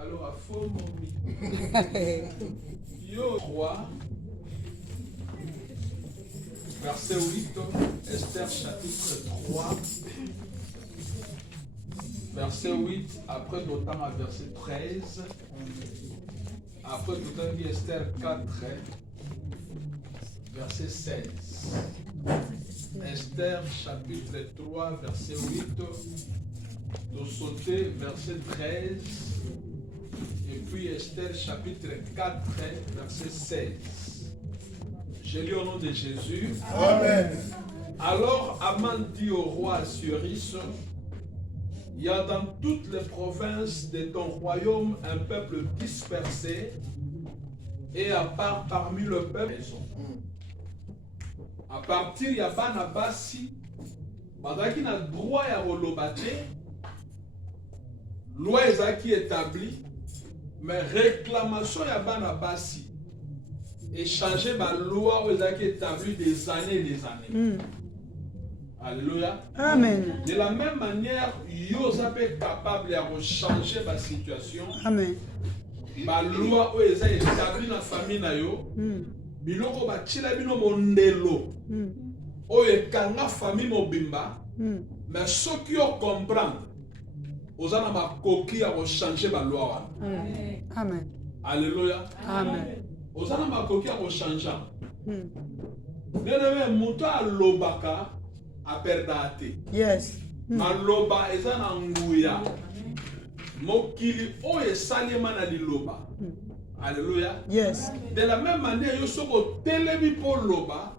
Alors, à faux momi. Yo 3, verset 8, Esther chapitre 3, verset 8, après d'autant à verset 13, après d'autant dit Esther 4, verset 16. Esther chapitre 3, verset 8, de sauter verset 13, et puis Esther chapitre 4, verset 16. Je lis au nom de Jésus. Amen. Alors Aman dit au roi Assuérus, il y a dans toutes les provinces de ton royaume un peuple dispersé, et à part parmi le peuple, à partir de bana basi, bazaki na droit ya kolobate, loi ezaki établie, mais réclamation ya bana basi et changer ma loi aux qui établie des années et des années. Alléluia. Amen. De la même manière, yo est capable de changer ma situation. Amen. Ma loi aux établie dans la famille na yo. Biloko ba chila bino mondelo. Oye kanga famille mobimba. Mais ce qui yo comprendre, aux ana ma koki à changer ma loi. Amen. Amen. Alléluia. Amen. Osana makoki a changer. Bien-aimé, moto a lobaka a perdate. Yes. Maloba ezana nguya. Mokili o esalema na liloba. Alléluia. Yes. De la même manière, yo soko telemi po loba.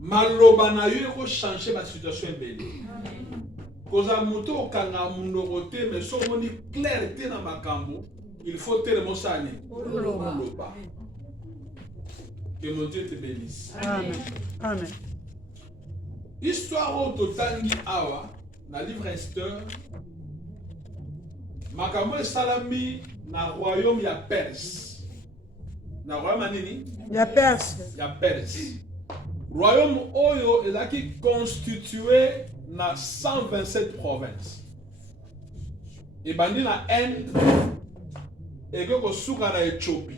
Maloba na yo ko changer ma situation belle. Koza moto kanga munoko te mais so moni clair te na makambo. Il faut tellement sani. Loba. Que mon Dieu te bénisse. Amen. Amen. Histoire au totangi awa, na livre Esther, makambo salami na royaume ya Perse. Na royaume nini? Ya Perse. Ya Perse. Royaume oyo ezaki constitué na 127 provinces. Et bandi na Inde, et que kosuka na Éthiopie.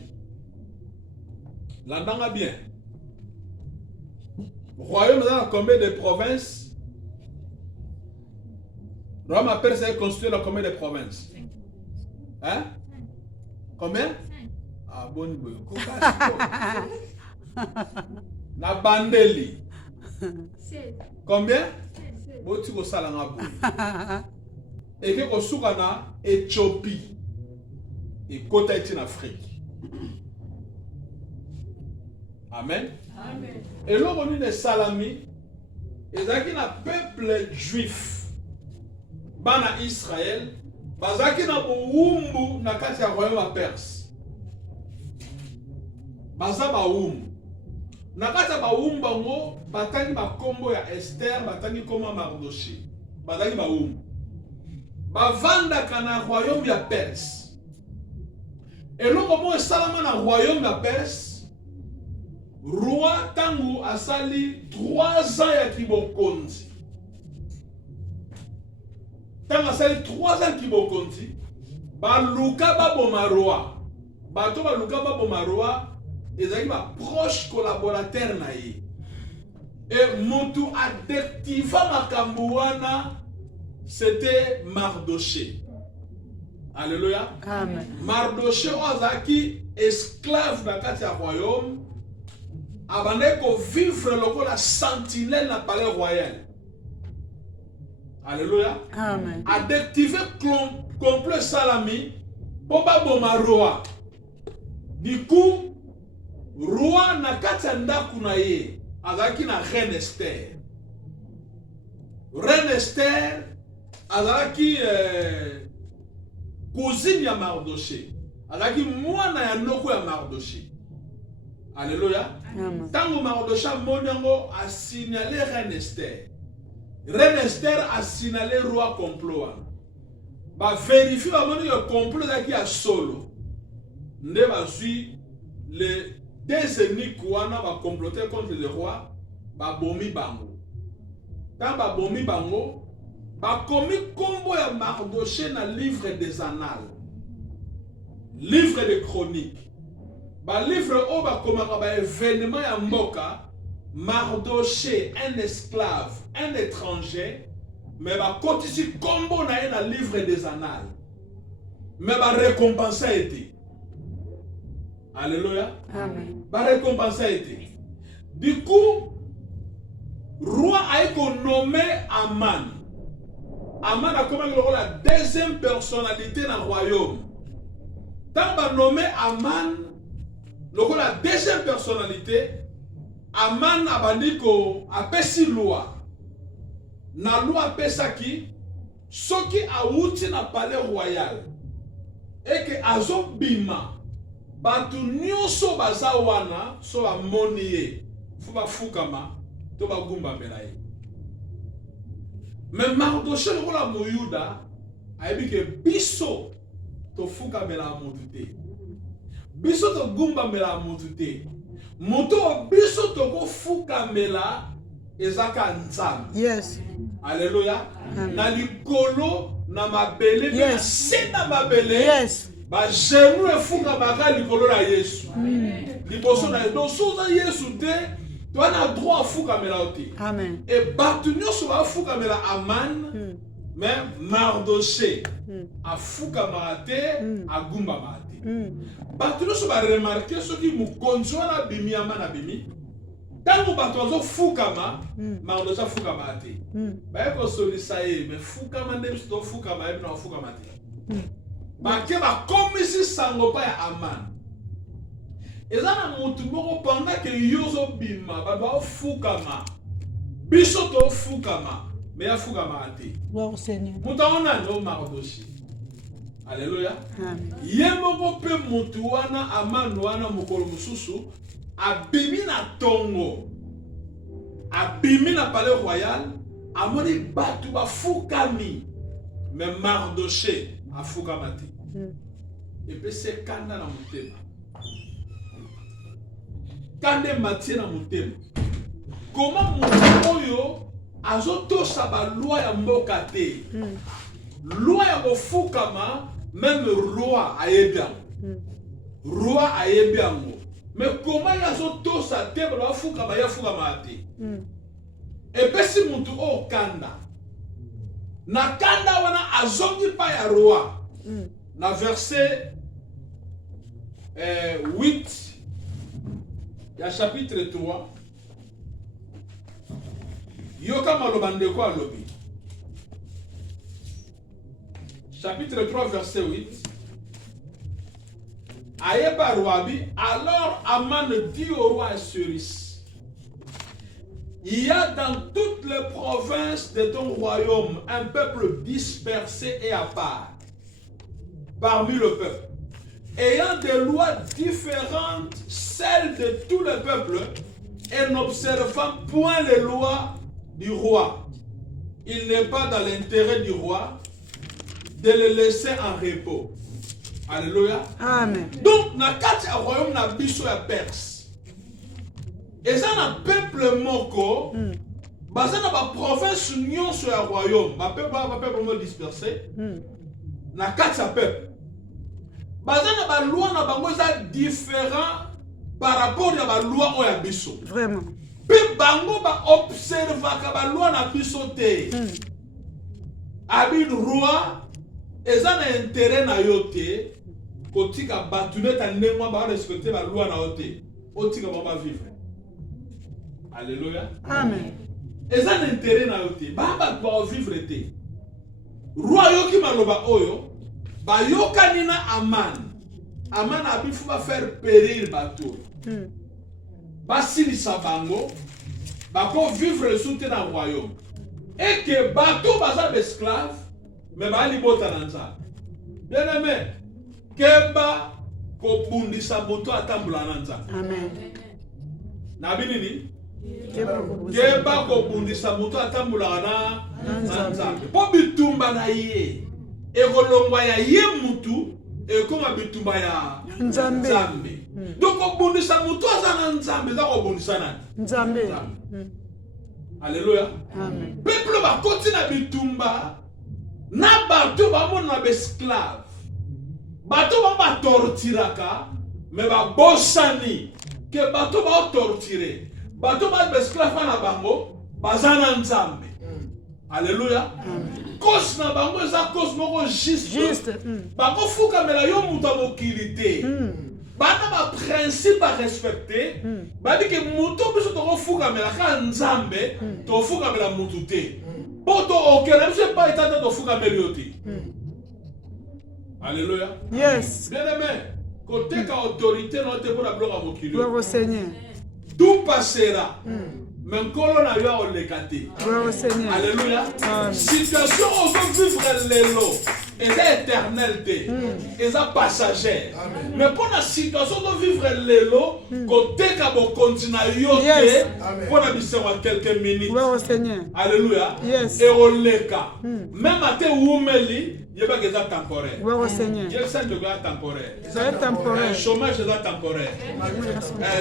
L'entendez bien. Royaume dans combien de provinces? Royaume Perse est constitué dans combien de provinces? Hein? Combien? Ah bon, na bandeli. Combien? Boti ko salanga bo. Et que kosuka na Éthiopie. Et côté en Afrique. Amen. Amen. Et là, on est salami. Et là, il y a un peuple juif. Bana Israël. Bazaki na boumbu na kati ya royaume Perse. Baza baumbu. Na kati ya baumbu bango, batani bakombo ya Esther, batani koma Mardoché. Bazaki baumbu. Bavanda kana royaume ya Perse. Et là, comment est salama na royaume ya Perse? Roi Tangu asali 3 ans ya kibokonzi. Tangu asali 3 ans kibokonzi. Baluka baboma roi. Bato baluka baboma roi. Ezaki ba proche collaborateur na ye. Et mutu adektiva makambo wana c'était Mardoché. Alléluia. Amen. Mardoché azaki esclave na kati ya royaume. Abandé ko vivre la sentinelle na palais royal. Alléluia. Amen. A d'activer complot salami pour baboma roi. Du coup, roi na kati ndaku na ye azaki na reine Esther. Reine Esther azaki cousine ya Mardoché. Azaki mwana ya noko ya Mardoché. Alléluia. Tango Mardoché monyango a signalé Reine Esther. Reine Esther a signalé roi complot. Ba vérifier ba moni le complot qui a solo. Nde ba suit les deux ennemis kwana ba comploter contre le roi ba bomi bango. Quand ba bomi bango ba komi kombo ya Mardoché na livre des annales. livre de chroniques. Livre où ba événement ya mboka, Mardoché, un esclave, un étranger, mais ba kotisi combo na livre des annales. Mais ba récompense a été. Alléluia. Amen. Ba récompense a été. Du coup, roi a été nommé Aman. Aman a comme la deuxième personnalité dans le royaume. Tant qu'on a nommé Aman, la deuxième personnalité, Aman a dit qu'il a loi. Na loi a qui, ce qui a outi na palais royal, et que azo bima, batu nyonso baza wana, so ba moniye, fu ba fukama, to ba gumba melaye. Mais Mardoché lokola moyuda a dit que biso to fuka mela motuté. Biso to gumba mela motuté. Moto biso to go fuka mela ezaka nzambe. Yes. Alléluia. Na likolo na mabele yes. Sina mabele. Yes. Ba genou e fuka maka likolo na Yesu. Liboso na doso za Yesu te. Tu as droit à fouka melaoti. Amen. Et batunyo sur fouka mela Aman, mais Mardoché a fouka marate, a gumba marate. Batunyo sur remarquer ce qui nous conçoit na bimi Aman na bimi. Tant que batunyo fouka ma, Mardoché fouka marate. Bah eko solisaye, mais fouka mande biso fouka ma, et non fouka marate. Bah ke ba komisi sangopa ya Aman. Et ça, pendant que yozo bima, baba fukama, biso to fukama, mais ya fukama ate. Gloire au Seigneur. Mutaona no Mardoché. Alléluia. Yemoko pe mutuana amanwana mukolo mususu, abimi na tongo, abimi na palais royal, amoni batu ba fukami, mais Mardoché a fukamati. Et puis c'est kanda na mutema. Kande matie na mutema. Comment mutoyo azotosa ba loi ya mboka te. Loi ya kofukama même roi ayebiango. Roi ayebiango. Mais comment azotosa te ba fukama ya fukama te. Et puis si mutu o kanda. Na kanda wana azongi pa ya roi. Na verset 8 il y a chapitre 3. Yoka malobande ko alobi. Chapitre 3 verset 8. Ayeba roabi, alors Aman dit au roi Cyrus, il y a dans toutes les provinces de ton royaume un peuple dispersé et à part parmi le peuple, ayant des lois différentes, celles de tout le peuple, et n'observant point les lois du roi. Il n'est pas dans l'intérêt du roi de le laisser en repos. Alléluia. Amen. Donc, na kati ya royaume na biso ya Perse, et ça na peuple moko, baza na ba province nyonso ya royaume, ba peuple mo dispersé, na kati ya peuple. Bazana ba loi na bango za différent par rapport à ba loi o ya biso. Vraiment. Pe bango ba observe ka ba loi na biso te. Abin roi eza na intérêt na yote kotika batune ta ndengwa ba respecter ba loi na yote. Otika ba vivre. Alléluia. Amen. Eza na intérêt na yote. Ba vivre te. Roi yoki maloba oyo ba yokani na Aman. Aman abifu ba faire périr bateau. Ba silisa bango. Ba ko vivre le soutien dans le royaume. Et que bateau baza esclave, mais ba libota na nzambe. Bien aimé. Keba ko bundisa moto atambula na nzambe. Amen. Na binini? Keba ko bundisa moto atambula na nzambe. Po bitumba na ye. Ekolongwa ya ye mutu ekoma bitumba ya nzambe. Donc obundisa mutu azana nzambe za obundisa nani? Nzambe. Alléluia. Amen. Peuple ba koti na bitumba na bato ba mona na esclave. Bato ba torturaka mais ba bosani que bato ba torturer bato ba esclave na bango bazana nzambe. Alléluia. Cause na bango eza cause moko juste. Bango fuka mela yo muta mokilité. Bana ba principe à respecter. Ba di ke muto biso to fuka mela ka nzambe to fuka mela mutu te. Poto okela biso pa etata to fuka mela yo te. Alléluia. Yes. Bien aimé, côté ka autorité non te pour la bloc à mokilité. Gloire au Seigneur. Tout passera. Mais kolo na yo olekate. Gloire au Seigneur. Alléluia. Amen. Situation on veut vivre l'élo. Et c'est éternalité. Et c'est passager. Mais pour la situation on veut vivre l'élo, côté ka bo continuer yo te pour la mission à quelques minutes. Gloire au Seigneur. Alléluia. Yes. Et oleka. Même à te oumeli, il y a des temporaires. Gloire au Seigneur. Il y a des temporaires. C'est temporaire. Chômage c'est temporaire.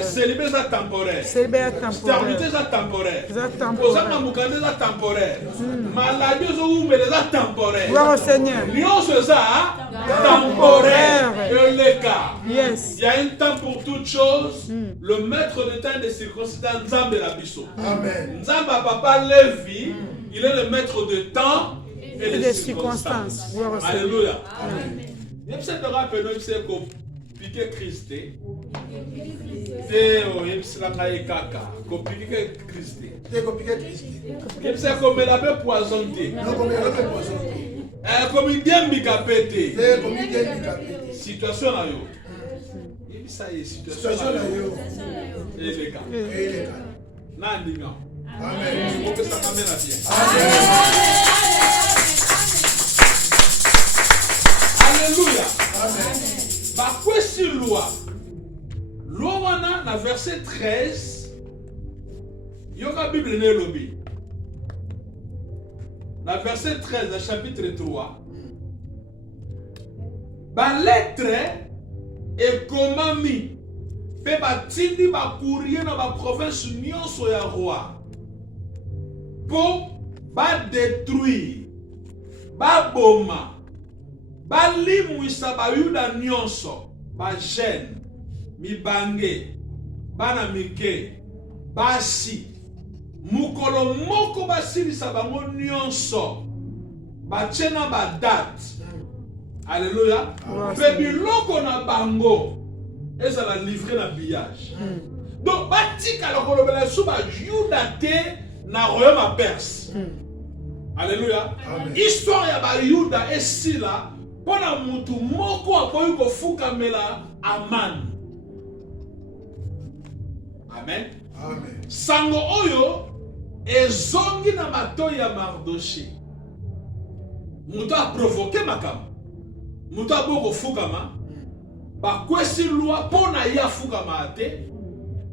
Célibat c'est temporaire. Célibat temporaire. Stérilité c'est temporaire. C'est temporaire. Osama Mukande c'est temporaire. Maladie c'est temporaire. Gloire au Seigneur. Lyon c'est temporaire. Et les cas. Yes. Il y a un temps pour toutes choses. Le maître de temps et des circonstances, Nzambe la biso. Amen. Nzamba Papa Lévi, il est le maître de temps et des circonstances. Gloire au Seigneur. Alléluia. Il y a peut-être rappelé qu'on piqué Christ. Et il y a kaka. Qu'on piqué Christ. T'es compliqué, Christ. Il y a comme il avait poisonné. Non, comme il a fait poisonner. Comme il vient m'icapéter. T'es compliqué, Mika. Situation là yo. Il ça y est situation Situation là là, yo. yo. Et les gars. Et il est calme. Nandi non. Amen. Il faut que ça m'amène à bien. Alléluia. Amen. Bah quoi si loi? Loi wana na verset 13. Yoka Bible ne lobi. Na verset 13 à chapitre 3. Ba lettre et komami pe batindi ba courrier na ba province nyonso ya roi pour ba détruire ba boma ba limwisa ba yuda nyonso ba jeune mibange bana mike basi mukolo moko basilisa bango nyonso batiena ba date. Alléluia. Pe biloko na bango ezala livré na pillage. Donc batika la kolobela suba Yuda te na royaume à Perse. Alléluia. Histoire ya ba Yuda esila pona mutu moko akoyi kofuka mela Aman. Amen. Amen. Sango oyo ezongi na matoi ya Mardoché. Mutu a provoqué makambo. Mutu a boko fukama. Bakwesi loi pona ya fukama te.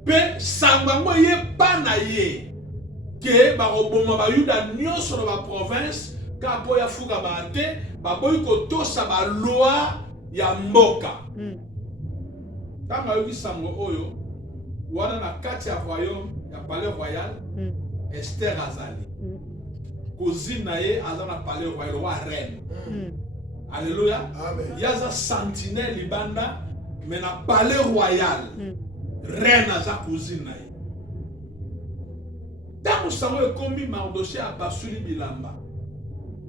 Pe sangango ye pana ye. Ke baroboma ba yuda nyonso na ba province. Ka po ya fukama te. Baboyi kotosa ba loi ya mboka. Tanga yoki sango oyo. Wana na kati ya royaume ya palais royal. Esther azali. Cousine na ye azana palais royal wa reine. Alléluia. Amen. Yaza sentinelle libanda mais na palais royal. Reine aza cousine na ye. Tango sango ekomi Mardoché abasuli bilamba.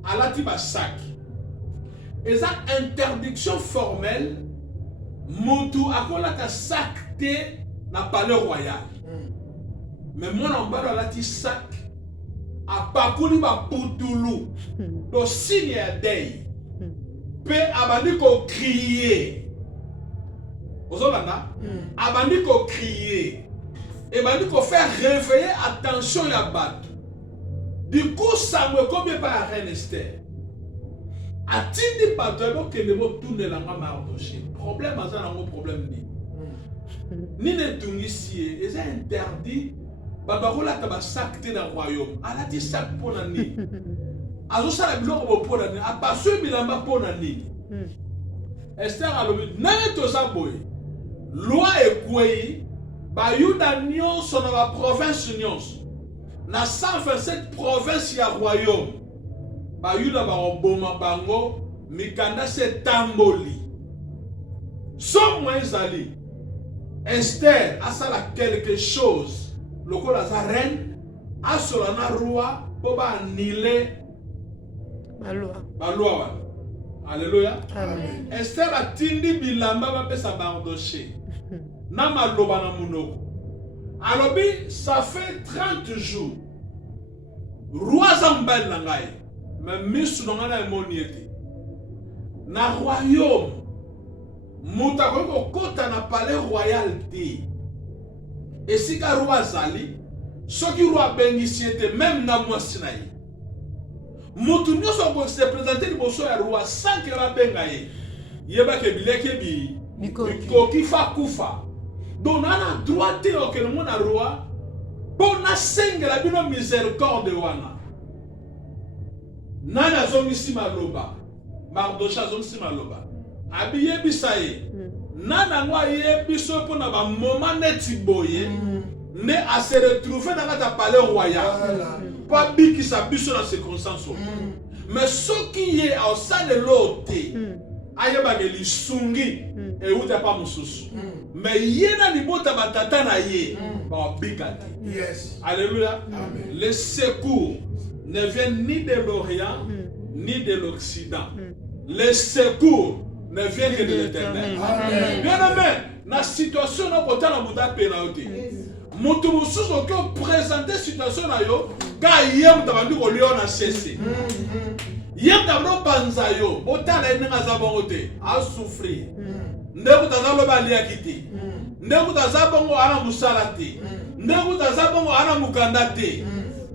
Alati ba sac. Eza interdiction formelle. Mutu akolaka sac te na palais royal. Mais mon ambaro alati sac. Apakuli ba putulu. Do signe ya deuil. Pe abandi ko crier. Ozolanda? Abandi ko crier. Et abandi ko faire réveiller attention ya bato. Du coup, ça me combien par reine Esther. Atindi bato ebo kende mo tourner la Mardoché. Problème aza na mo problème ni. Ni ne tungisi eza interdit. Babarola ka ba sac te na royaume. Ala ti sac pona ni. Azosala biloko bo pona ni. Apaso bilamba pona ni. Esther alobi nani toza boye. Loi ekwei ba yuda nyonso na ba province nyonso. Na 127 province ya royaume. Ba yuda ba oboma bango mikanda se tamboli. Son moins Zali, Esther a ça quelque chose. Le col a sa reine, a solana roi, pour annihiler la loi. Alléluia. Amen. Esther a tindi bilamba va pe sa Mardoché. Na maloba na munoko. Alors ça fait 30 jours. Roi Zambal nangai. Mais misu nangana moniete. Na royaume. Muta ko kota na palais royauté. Et si ka roi Zali, ce qui roi bénitié même na moisinaï. Mutu nyoso ko se présenter liboso ya roi sans que la bengaye. Yeba ke bileke bi. Ko kifa kufa. Donc on a droit que le monde a roi pour na sengela bino miséricorde wana. Nana zongisi maloba. Mardocha zongisi maloba. Abiye bisaye. Nana ngwa ye biso pour na ba moment neti boye. Ne a se retrouver dans la palais royal. Pas bi qui s'abuse dans ces circonstances. Mais ce qui est au sein de l'autre, ayeba ke lisungi et ou ta pas mususu. Mais yena libota batata na ye ba bikati. Yes. Alléluia. Amen. Les secours ne viennent ni de l'Orient ni de l'Occident. Les secours ne viennent que de l'Éternel. Bien aimé, na situation na kota na muda penalty. Mutu mususu ko présenter situation na yo ka yem tabandi ko liona cessé. Yem tabando banza yo, botala ina za bongote, a souffrir. Ndeko tazalo bali akiti. Ndeko tazabongo ana musalati. Ndeko tazabongo ana mukandate.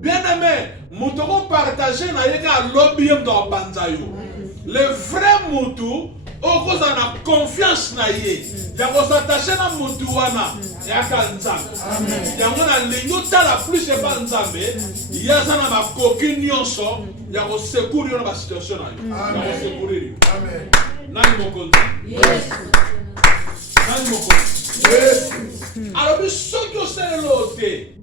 Bien aimé, mutoko partager na yeka lobby yem do banza yo. Le vrai mutu oko za na confiance na ye. Ya ko s'attacher na mutu wana ya kanzambe. Ya ngona lingo tala plus e banzambe, ya za na makoki nyonso ya ko secourir na ba situation na yo. Ya ko secourir. Amen. Nani mokonzi? Yes. Nani mokonzi? Yes. Alors bi soki osele lote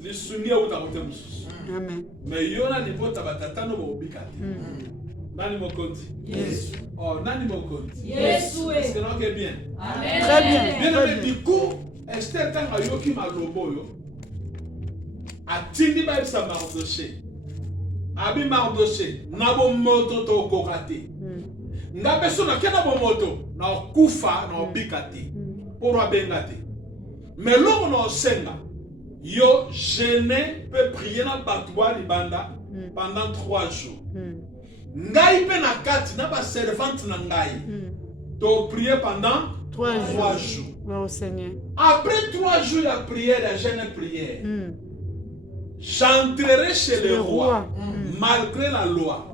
li sunia uta kote mususu. Amen. Mais yona ni bota batata no bobikati. Nani mokonzi? Yes. Oh, nani mokonzi? Yesu. Est-ce que non que bien? Amen. Très bien. Bien aimé, du coup, Esther tanga yoki malobo yo. Atindi ba sa Mardoché. Abi Mardoché, nabo moto to kokate. Ngabe so na kena bo moto na kufa na obikati. Pour abengate. Mais l'homme no senga. Yo jeûner peut prier na batwa libanda pendant 3 jours. Ngai pe na kati na ba servante na ngai. To prier pendant 3 jours. Gloire au Seigneur. Après 3 jours de prière, de jeûne et prière, j'entrerai chez le roi, malgré la loi.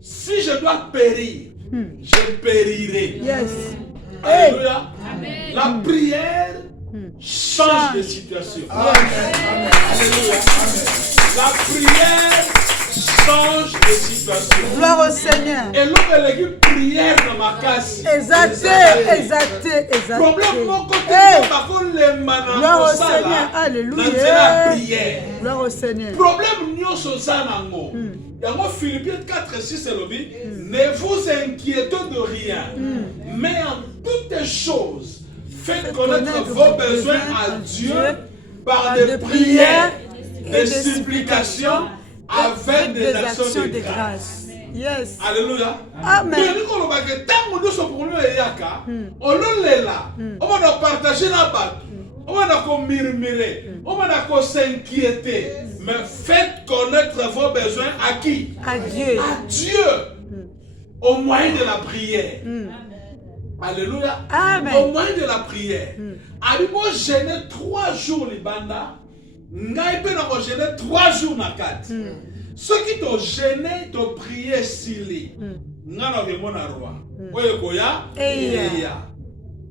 Si je dois périr, je périrai. Yes. Alléluia. Amen. La prière change de situation. Amen. Alléluia. La prière change de situation. Gloire au Seigneur. Et l'homme l'équipe prière dans ma casse. Exacté, exacté, exacté. Problème mon côté, par contre les manas. Gloire au Seigneur. Alléluia. La prière. Gloire au Seigneur. Problème nyonso zanango. Yango Philippiens 4:6 elobi, ne vous inquiétez de rien, mais en toutes choses, faites connaître vos besoins à Dieu par des prières, des supplications, avec des actions de grâce. Yes. Alléluia. Amen. On va partager la batte. On va murmurer. On va s'inquiéter. Mais faites connaître vos besoins à qui? À Dieu. À Dieu. Au moyen de la prière. Alléluia. Amen. Au moyen de la prière. Alibo gêner 3 jours les bandas. Ngai pe na ko gêner 3 jours na 4. Ceux qui t'ont gêné, t'ont prié s'il Ngana ke mona roi. Oye koya. Eya.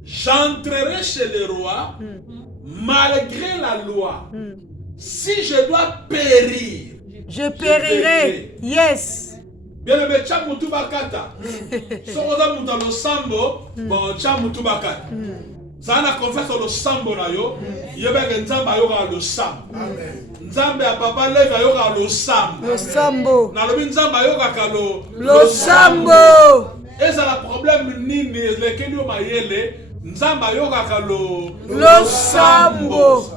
J'entrerai chez le roi malgré la loi. Si je dois périr, je périrai. Yes. Bien le métier mutubakata. Sokoza mutalo sambo, bon cha mutubakata. Zana confesse le sambo na yo, yebeke nzamba yo ka le sambo. Amen. Nzambe a papa leva yo ka le sambo. Le sambo. Na lobi nzamba yo ka Le sambo. ezala problème nini lekeli yo mayele nzamba yokaka Losambo.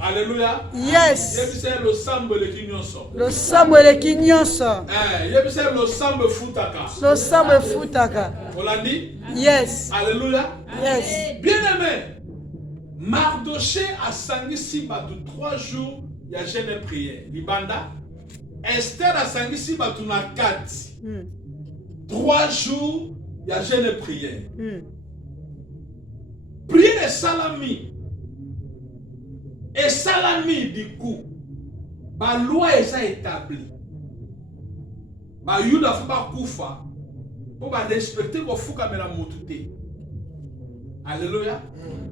Alléluia. Yes. Yebise losambo leki nyonso. Losambo eleki nyonso. Yebise losambo futaka. Losambo efutaka. Olandi? Yes. Alléluia. Yes. Bien-aimé, Mardoché a sangisi batu 3 jours ya jeûne et prière. Libanda. Esther a sangisi batu na 4. 3 jours ya jeûne et prière. Prière et salami. Et salami du coup. Ba loi est établie. Ba yuda faut ba kufa. Pour ba respecter ko fuka mena mutute. Alléluia.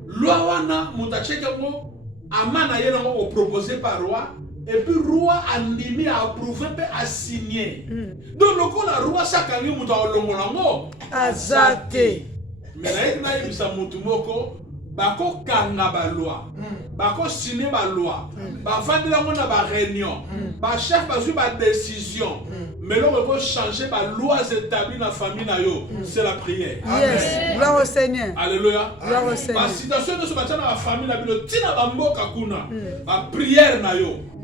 Loi wana mutacheke ngo amana yena ngo proposé par roi et puis roi andimi a approuvé pe a signé. Donc le la roi sakangi muta olongola ngo Azate. mais na yebisa mutu moko bako kanga ba loi. Bako signé ba loi. Ba vandela ngo na ba réunion. Ba chef ba ba décision. Mais l'on peut changer par loi établies dans la famille, c'est la prière. Yes. Gloire au Seigneur. Alléluia. Gloire au Seigneur. La situation de ce matin dans la famille, la prière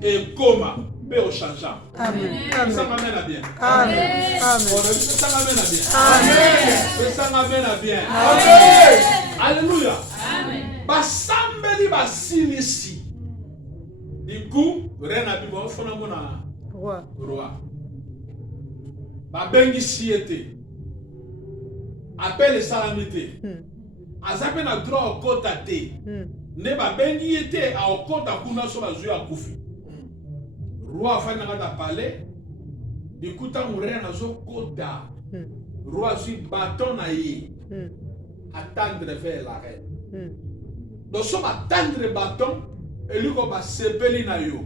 et comment peut changer. Amen. Ça m'amène à bien. Amen. Amen. Ça m'amène à bien. Amen. Ça m'amène à bien. Alléluia. Basambeli basilisi. Du coup, rien à dire. Roi. Roi. Babengi siete. Appelle salamité. Azape na droit au kota te. Ne babengi yete a au kota kuna so bazu ya kufi. Roi afanya kata palais. Dikuta murena na zo kota. Roi suis bâton na ye. Attendre vers la reine. Donc so attendre bâton et lui ko ba sepeli na yo.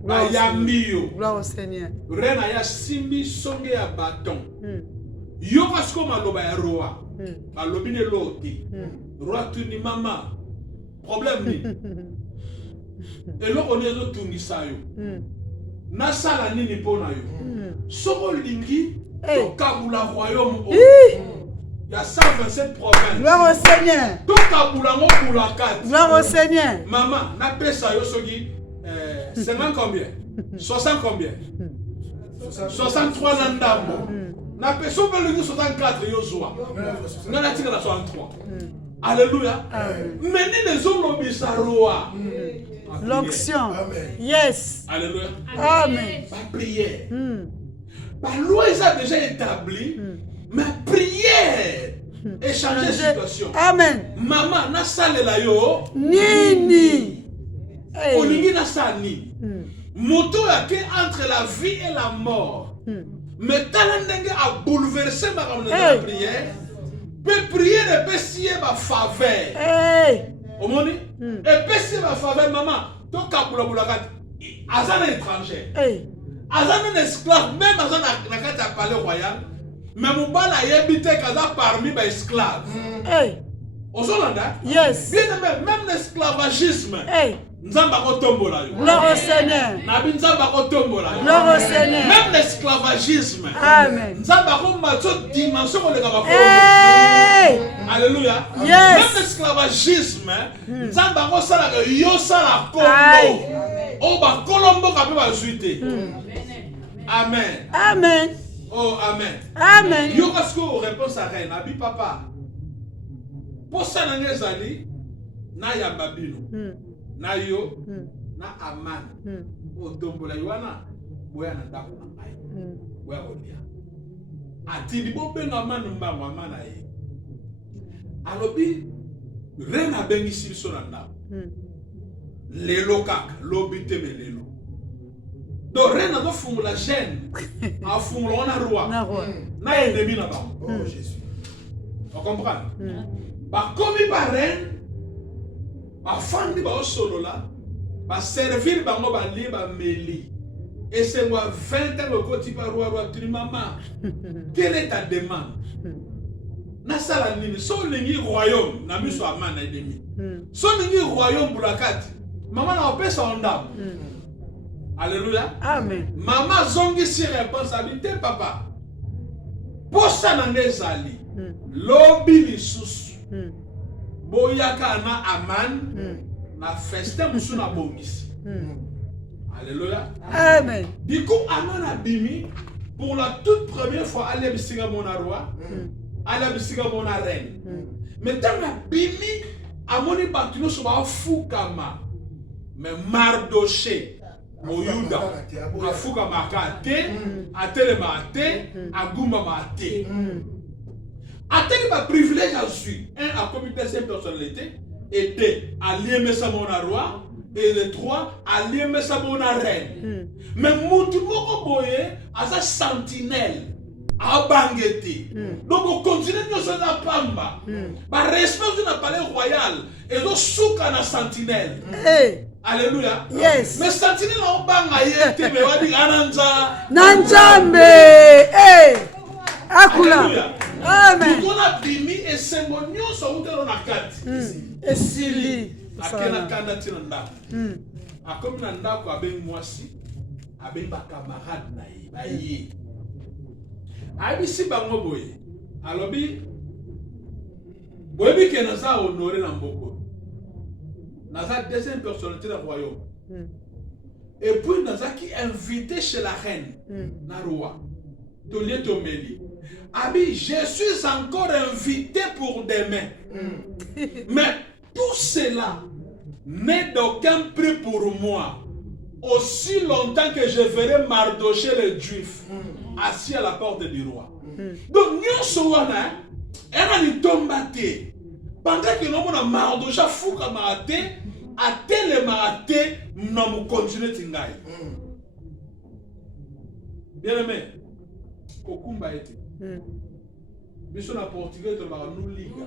Gloire au Seigneur. Reine ya simbi songe ya bâton. Yo parce que maloba ya roi. Balobi ne loti. Roi tu ni mama. Problème ni. Et là on est zo tungisa yo. Na sala nini pona yo. Soko lingi to kabula royaume. Il y a 127 provinces. Gloire au Seigneur. To kabula ngo kula 4. Gloire au Seigneur. Maman, na pesa yo soki 50 combien? 60 combien? 63 nandambo. Na pesa belingi 64 yo zoa. Ngana tika na 63. Alléluia. Meni les olobisa roi. L'onction. Yes. Alléluia. Amen. La prière. La loi est déjà établie. Mais prière et changer la situation. Amen. Maman, na sale la yo. Nini. Olingi na sani. Moto yake entre la vie et la mort. Mais talendenge a bouleversé ma prière. Peut prier et peut scier ma faveur. Omoni? Et peut scier ma faveur, maman. To kapula bulakat. Azana étranger. Azana esclave, même azana nakata palais royal. Mais mon bal a habité parmi les esclaves. Ozolanda? Yes. Bien aimé, même l'esclavagisme. Nzamba ko tombola yo. Gloire au Seigneur. Nabi nzamba ko tombola yo. Gloire au Seigneur. Même l'esclavagisme. Amen. Nzamba ko matso dimension ko le ka ba ko. Alléluia. Yes. Même l'esclavagisme, nzamba ko sala ko yo sala kombo. O ba kolombo ka pe ba zuite. Amen. Amen. Oh, amen. Amen. Yo kasko réponse à reine. Abi papa. Pour ça na ngezali na yamba bino. Na yo na aman. O tombola yoana boya na ndako na ngai. Boya olia. Atindi bo benga manu mbango amana ye. Alobi reine abengi silso na ndako. Lelo kaka lobi teme lelo. Donc reine a fungula gêne. A fungula na roi. Na ennemi na ba. Oh Jésus. On comprend? Ba komi ba reine. Ba fandi ba solo là. Ba servir ba ngo ba li ba meli. Et c'est moi 20 ans ko ti pa roi tu maman. Quelle est ta demande? Na sala nini so lingi royaume na miso amana ennemi. So lingi royaume bulakati. Maman na opesa ondam. Alléluia. Amen. Maman zongi si réponse habité papa. posa na ngezali lobi lisusu boyaka na aman na festin musu na bongisi. Alléluia. Amen. Du coup, Aman a bimi pour la toute première fois aller bisinga mon roi, aller bisinga mon reine. Mais tant a bimi amoni batino so ba fukama. Mais Mardoché Moyuda a fukama kate, atele mate, agumba mate. Atele ba privilège à suivre. Un a comité ses personnalités et deux à lier sa mon roi. Et les trois, alliés mais ça mon reine. Mais mouti moko boye, asa sentinelle, a bangeti. Donc on continue de se la pamba. Par respect de la palais royal, et donc souka na sentinelle. Alléluia. Yes. Mais sentinelle en banga yete, mais on dit ananza. Nanjambe. Akula. Alléluia. Amen. Tout a bimi et sengonio sa utero na kati. Esili. Akena kanda tina ndako. Akomi na ndako abe mwasi, abe ba camarade na ye, ba ye. Abisi bango boye. Alobi boyebi ke naza honoré na mboko. Naza deuxième personnalité du royaume. Et puis naza qui invité chez la reine na roi. Tolie Tomeli. Abi, je suis encore invité pour demain. Mais tout cela n'est d'aucun prix pour moi. Aussi longtemps que je verrai Mardoché le juif assis à la porte du roi. Donc, nous sommes pendant que nous avons Mardoché fouka marate, à tel marate, nous avons continué Tingaï. Bien aimé, Kokumba était. Biso na portugais to ba nous liga.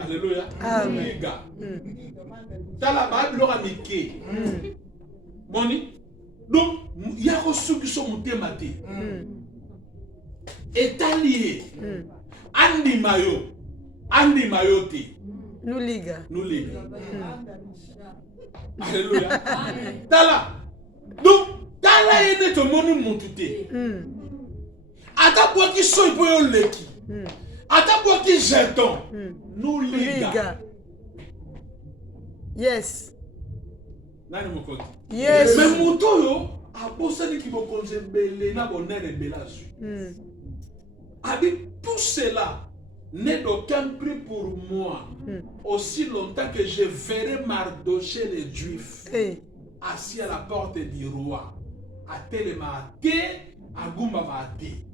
Alléluia. Nous liga. Tala ba bilora mike. Boni. Donc ya ko suki so mutema te. Etalié. Andi mayo te. Nous liga. Alléluia. Tala. Donc tala ene to monu mututé. Ata pour qui soit pour leki. Ata pour qui jeton. Nous liga. Yes. Nani mokoti. Yes. Mais moto yo a bossé qui mo konzembele na bonere belasu. Abi tout cela n'est d'aucun prix pour moi. Aussi longtemps que je verrai Mardoché les Juifs assis à la porte du roi. A telemate, a gumba mate.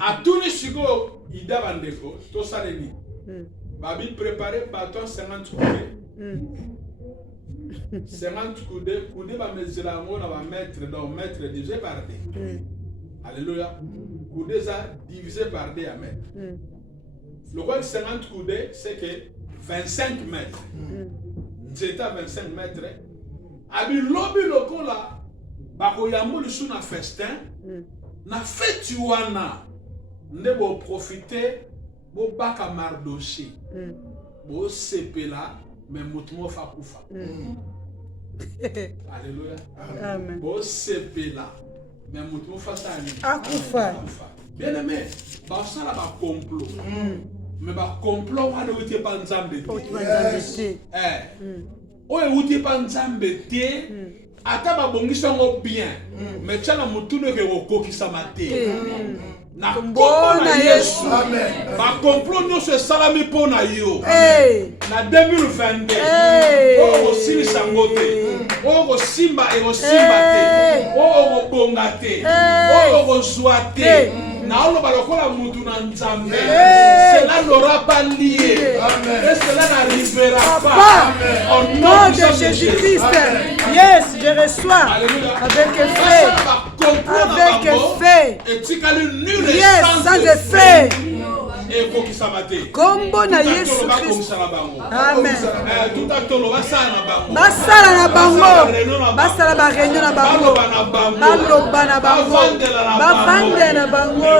A tous les chigots, il y a un déco, tout ça les dit. Babi préparé bâton 50 coudées. 50 coudées, coudées va mettre la main, va mettre donc mettre divisé par deux. Alléluia. Coudées ça divisé par deux à mettre. Le roi de 50 coudées, c'est que 25 mètres. C'était à 25 mètres. Abi lobi loko là, bako yambo le sou na festin, na fête wana. Ne bo profiter bo baka Mardoché bo sepela mais mutumo fa kufa. Alléluia. Amen. Bo sepela mais mutumo fa sani akufa. Bien aimé, ba sala ba complot. Mais ba complot wa de pas nzambe. Oye uti pa nzambe te ata ba bongisa ngo bien mais tala mutuno ke okokisa mate. Na komona Yesu. Amen. Ba complot no se salami pona yo. Na 2022. O sili sangote. O simba e simba te. O bonga te. O zoate. Na olo balokola mutu na nzambe. Cela n'aura pas lié. Amen. Et cela n'arrivera pas. Au nom de Jésus-Christ. Yes, je reçois. Alléluia. Avec effet. Avec effet. Yes, sans effet. Kombo na Yesu Christ. Amen. Basala na bango. Basala ba réunion na bango. Baloba na bango. Bavande na bango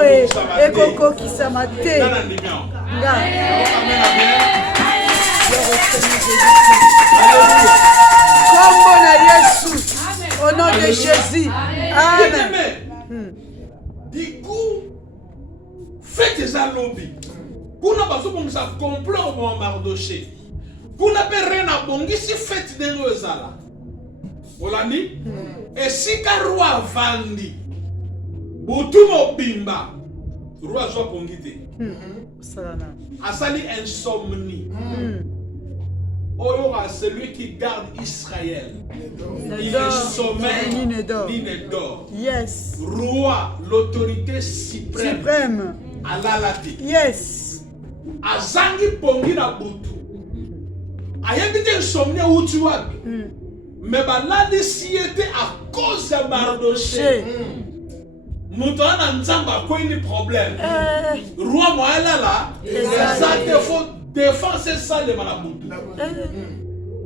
ekoko kisamate. Nga. Kombo na Yesu. Au nom de Jésus. Amen. Du coup, faites des lobby. Kuna bazobongisa complot mo Mardoché. Kuna pe rena bongisi fête dengo ezala. Olandi? Esika roi vandi. Butu mobimba. Roi zo pongite. Asali insomnie. Oyo celui qui garde Israël. Il ne sommeille ni ne dort. Yes. Roi, l'autorité suprême. Alalati. Yes. Azangi pongi na butu. Ayebite insomnie uti wapi. Mais baladi si était à cause de Mardoché. Mouton na nzamba ko ni problème. Roi moela là, ça faut défense ça de marabutu.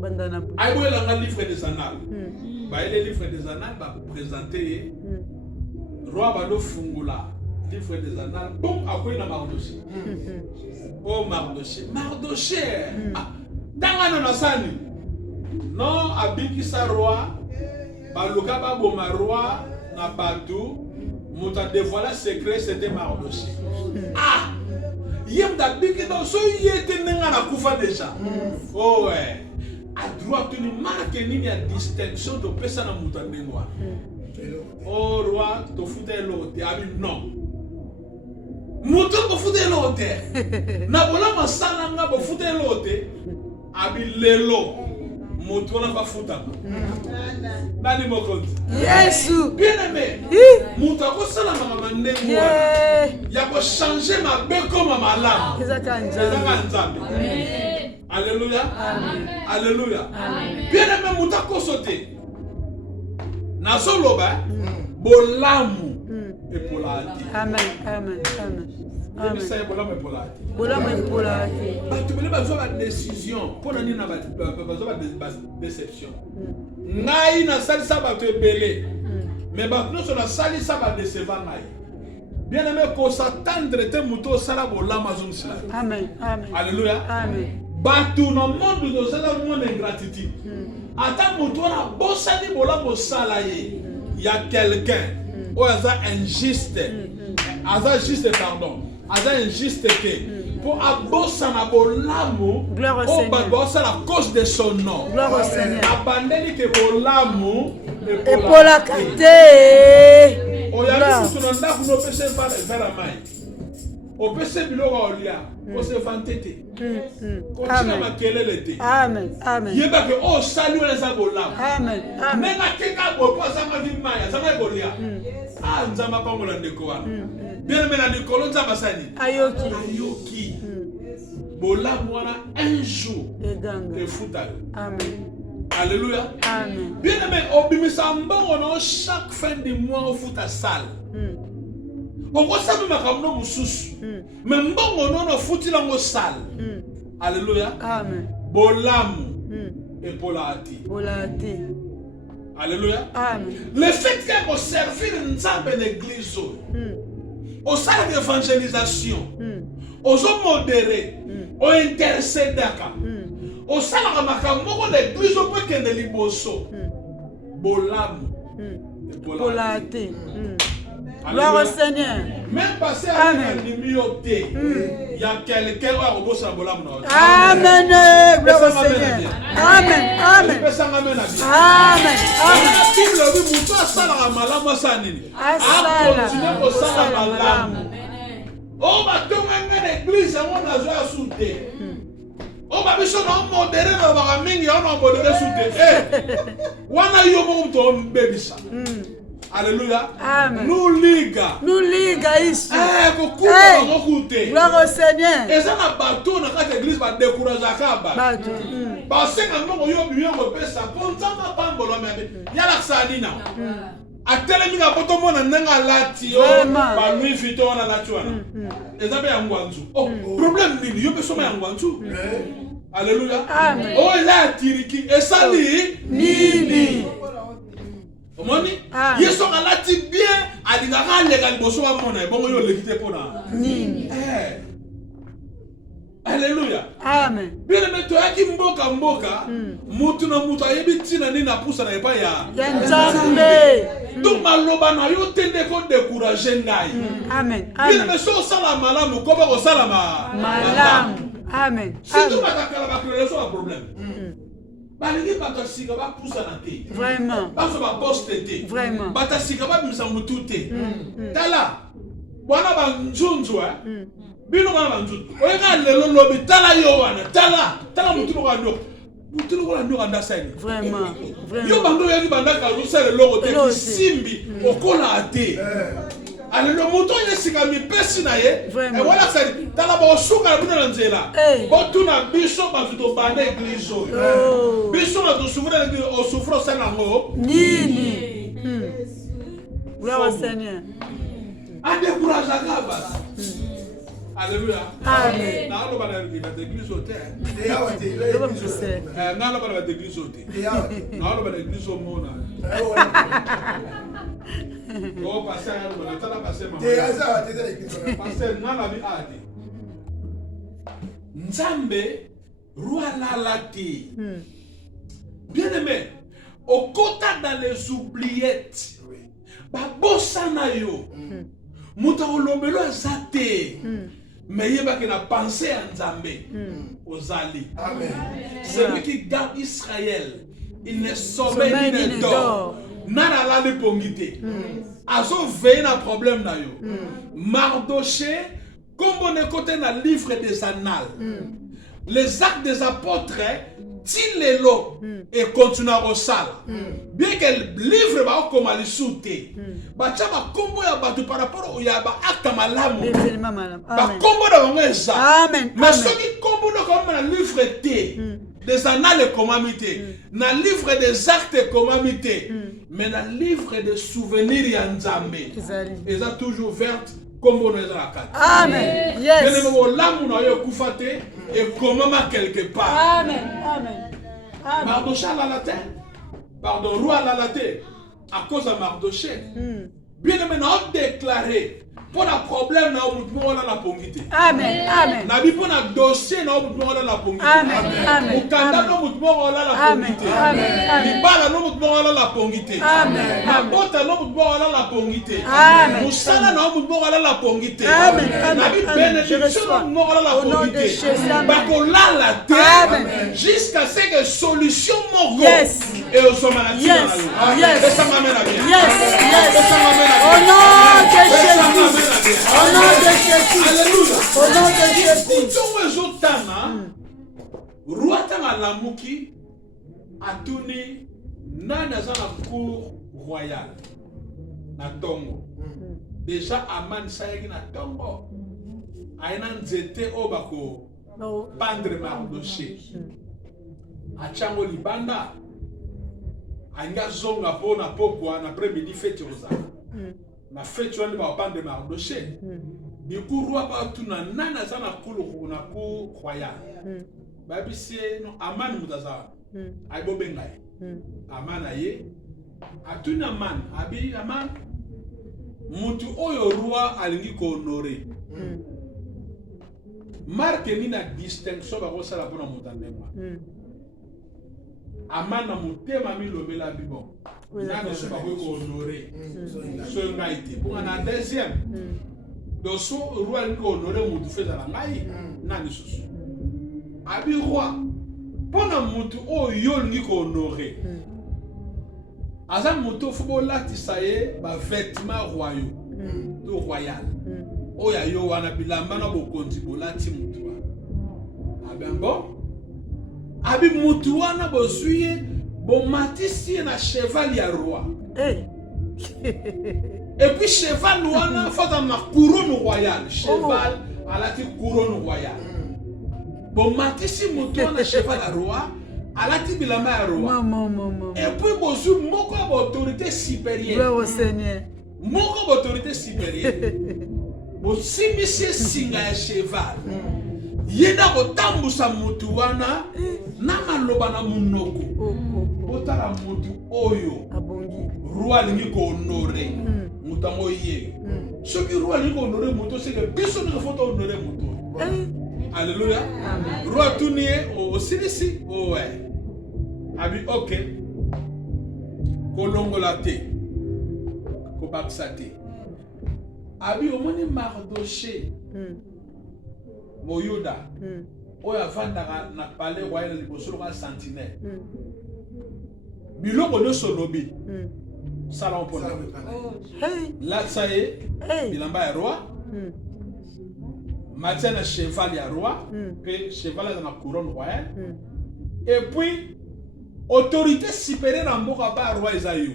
Bandana. Aïe la livre des annales. Bah les livres des annales va présenter roi balo fungula livre des annales. Bon akoy na Mardoché. Oh Mardoché, Mardoché. Dangana na sani. Non abiki sa roi baluka ba boma roi na batu. Mon dévoilé secret c'était Mardoché. Ah, yem d'abiki dans ce yete nenga na kufa déjà. Oh ouais. À droite tu ne marques ni la distinction de personne na muta ndengwa. Oh roi, to fute l'autre. Abi non. Muta to fute l'autre. Na bola masala nga bo fute l'autre. Abi lelo. Muta na ba futa. Nani mokonzi. Yesu. Bien aimé. Muta ko sala mama ndengwa. Ya ko changer ma be comme ma lame. Ezaka nzambe. Alléluia. Amen. Alléluia. Amen. Bien aimé muta ko sote. Na soloba bolamu epolati. Amen. Amen. Amen. Amen. Ça bolamu epolati. Bolamu epolati. Ba tu bele bazo ba décision pour nani na ba déception. Ngai na salisa ba to ebele. Mais ba no so na salisa ba décevant ngai. Bien aimé ko s'attendre te muto sala bolamu azumsila. Amen. Amen. Alléluia. Amen. Batu no monde do sala monde ingratitude. Ata muto na bosani bolamu sala ye. Il y a quelqu'un ou aza injuste. Aza juste pardon. Aza injuste que pour abossa na bolamu o babossa la cause de son nom. Gloire au Seigneur. Abandeli que bolamu et pour la kate. Oya biso na ndaku no pese pa vers mai. O pese biloko olia ko se vantete. Amen. Amen. Amen. Yeba que o salu les bolamu. Amen. Amen. Menga keka bo pa sama di mai, sama golia. Ah nzamba pa ngola ndeko wana. Bien mais na dikolo nzamba sani. Ayoki. Bolamu wana un jour. Et futa. Amen. Alléluia. Amen. Bien aimé, obimisa mbongo na chaque fin de mois au futa salle. Oko sabi makamno mususu. Mais mbongo no futi lango salle. Alléluia. Amen. Bolamu epolati. Polati. Alléluia. Amen. Le fait que servir nzambe l'église au salle d'évangélisation, aux hommes modérés, aux intercédaka, au salle de l'église au point que liboso, bolamu, polati. Gloire au Seigneur. Même passer à l'immunité, il y a quelqu'un qui a rebossé à bolamu. Amen. Gloire au Seigneur. Amen. Amen. Amen. Amen. La Bible dit que tout ça la malamu sanini. A continuer au ça la malamu. Oh ba tonga l'église on a joie souté. Oh ba biso na modéré na ba mingi on a modéré souté. Eh. Wana yo mo to mbebisa. Alléluia. Amen. Nous liga ici. Gloire au Seigneur. Et ça na bateau na ka église ba décourager ka ba. Parce que ngamo yo biyo ko pesa ponza na pambolo mebe. Yala sanina. Atelemi na poto mona nanga lati yo ba lui fito na lati wana. Eza be yangwanzu. Oh, problème nini yo beso ma yangwanzu. Alléluia. Amen. Oh la tiriki esali nini. Omoni yeso alati bien alingaka lega liboso wa mona bongo yo lekite pona nini Alléluia. Amen. Bien aimé toi qui mboka mutu na mutu ayebi tina nini na pusa na epa ya Nzambe donc maloba na yo tende ko décourager ngai. Amen. Bien Amen. mais so sala malamu ko ba ko sala Malamu. Amen. Si tu vas kala ba création un problème. Balingi bata sika ba poussa na te. Vraiment. Ba so ba poste te. Vraiment. Bata sika ba misa mutu te. Tala. Bwana ba nzunzu bino bana ba nzunzu. Oyenga lelo lobi tala yo wana. Tala mutu ko ando. Mutu ko ando anda sani. Vraiment. Yo bando yaki banda ka rusele logo te simbi okola ate. Ale lo moto yesika mi pesi na ye. E wala sani tala ba osuka bino na nzela. Bo tuna biso ba tuto banda église oyo. Biso na to souffrir o souffre sana ngo. Nini. Gloire au Seigneur. A découragé à bas. Alléluia. Amen. Na lo bana l'église au terre. Je vais vous dire. Na lo bana l'église au terre. Na lo bana l'église au mona. Oh passer na bana tala passer ma. Passer na la bi ate. Nzambe roi la ti. Bien aimé, au côté dans les oubliettes. Ba bossa na yo. Muta olobelo azate. Mais il y a une pensée en Nzambe aux alliés. Amen. Celui qui garde Israël, il ne sommeille ni ne dort. Nana la de pongité. Azo veille na problème na yo. Mardoché, comme on est côté dans le livre des Annales, les actes des apôtres, Tilelo et continue à salle. Bien que le livre va comme à l'issouté. Bacha va combo ya batu par rapport au yaba acte malamu. Ba combo da wango eza. Amen. Mais ce qui combo da comme na livre T, des annales commandité, na livre des actes commandité, mais na livre des souvenirs ya Nzambe. Ils ont toujours verte. Amen. Yes. Et comment quelque part. Amen. Amen. Mardoché à la terre. Pardon, roi à la terre. À cause de Mardoché. Bien aimé, nous avons déclaré. Pour le problème, nous avons la pongité. Amen. Amen. Nous avons un dossier, nous avons la pongité. Amen. Amen. Au Canada, nous avons la pongité. Amen. Libala, nous avons la pongité. Amen. Mabota, nous avons la pongité. Amen. Moussala, nous avons la pongité. Amen. Je reçois. Au nom de Jésus. Amen. Jusqu'à ce que solution mon yes. Et au sommet yes. Yes. Et ça m'amène à bien. Yes. Yes. Et ça m'amène à bien. Au nom de Jésus. Au nom de Jésus. Alléluia. Au nom de Jésus. Kutongo ezotana. Ruatanga lamuki atuni nani aza na cour royale na tongo. Déjà Aman sayaki na tongo. Aina nzete o bako pendre Mardoché. Achango libanda. Anga zonga po na pokwa na après-midi fête rozana. Na fête wana ba pendre Mardoché. Du coup roi ba tuna nana za na kulu na ku royale. Ba bisie no Aman mutaza. Ay bo bengai. Aman aye. Atuna man abi Aman mutu oyo roi alingi ko honorer. Marque ni na distinction ba ko sala pona mutandema. Aman na mutema mi lobela bibo. Nana so ba ko honorer. So ngaiti. Pour na deuxième. Donc so roi alingi ko honorer mutu feza la ngai nani susu. Abi roi pona mutu oyo alingi ko honorer. Azam moto football tisaye ba vêtements royaux to royal oya yo wana bilamba na bokonzi bolati mutu abembo abi mutu wana bosuye bon matisi na cheval ya roi et puis cheval wana fata na couronne royale cheval alati couronne royale bon matisi mutu wana cheval ya roi alati bilamba ya roi. Et puis bosu moko autorité supérieure. Au Seigneur. Moko autorité supérieure. Bosi monsieur singa ya cheval. Yenda kotambusa mutu wana na maloba na munoko. Botala mutu oyo. Abongi. Roi lingi ko honorer. Mutango ye. Soki roi lingi ko honorer mutu c'est que biso ne faut honorer mutu. Alléluia. Roi tunie au sinisi. Ouais. Abi ok. Kolongo la te. bakisate. Abi omoni Mardoché. Moyoda. Oyo avandaka na palais royal liboso loka sentinelle. Biloko nyonso lobi. Sala mpona. Là ça y est. Bilamba ya roi. Matin na cheval ya roi. Puis cheval dans la couronne royale. Et puis autorité supérieure en mboka ba roi ezayo.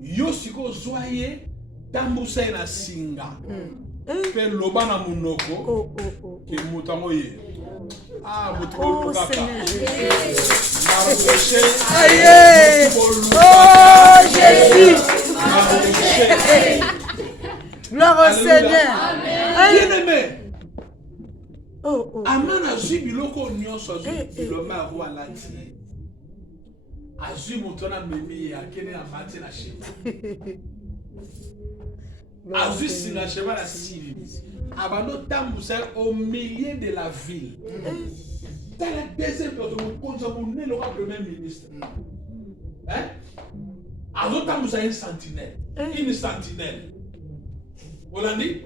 Yo siko zoye tambusa na singa. Pe loba na munoko. Ke mutango ye. Ah, Oh Seigneur Mardoché. Aïe. Oh Jésus. Gloire au Seigneur. Bien-aimé. Oh. Amana zui biloko nyonso azui biloma roi lati. Azui motona memi akene amati na cheva. Azui singa cheva la sivi. Abando tambusa au milieu de la ville. Dans la deuxième personne, on a le premier ministre. Hein? Azo tambusa une sentinelle. Une sentinelle. On a dit?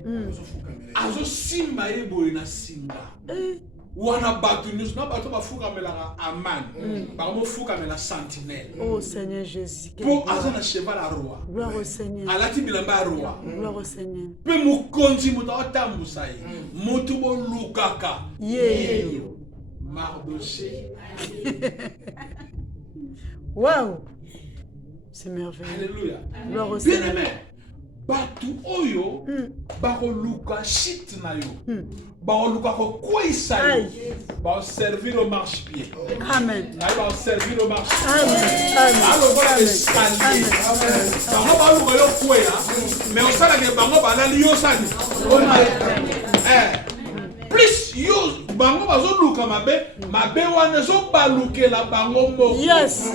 Azo simba ebo ina singa. Wana batu news na batu bafuka melaka aman. Bamo fuka mela sentinelle. Oh Seigneur Jésus. Pour azo na cheval à roi. Gloire au Seigneur. Alati bilamba roi. Gloire au Seigneur. Pe mukonzi muta tambusa yi. Mutu bo lukaka. Yeah. Mardoché. Wow. C'est merveilleux. Alléluia. Gloire au Bien Seigneur. aimé. Batu oyo bako luka shit na yo. Bako luka ko kwisa yo. Bako servir au marche-pied. Amen. Bako servir au marche-pied. Amen. Alors voilà escalier. Bango ba luka yo kwela. Mais on sala ke bango ba na liyo sani. Plus yo bango bazo luka mabe wana zo balukela bango moko. Yes.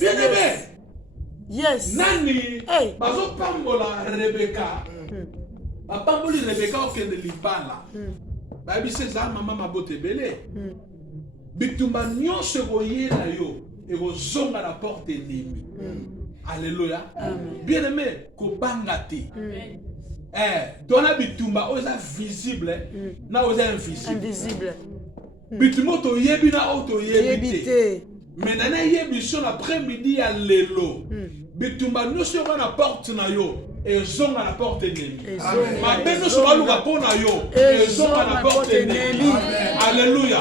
Bien aimé. Yes. Nani Hey. bazo pambola Rebecca. Bapamboli Rebecca okende libala. Babi seza mama mabote belé. Bitumba nyonso koyela yo et kozonga na porte ennemi. Alléluia. Bien aimé ko bangati. Dona bitumba oza visible na oza invisible. Invisible. Bitumba to yebi na auto yebite. Yébité. Mais nana yebi son après-midi ya lelo. Bitumba nyonso yo na porte na yo ezonga na porte ennemi. Mabe nyonso baluka pona yo ezonga na porte ennemi. Alléluia.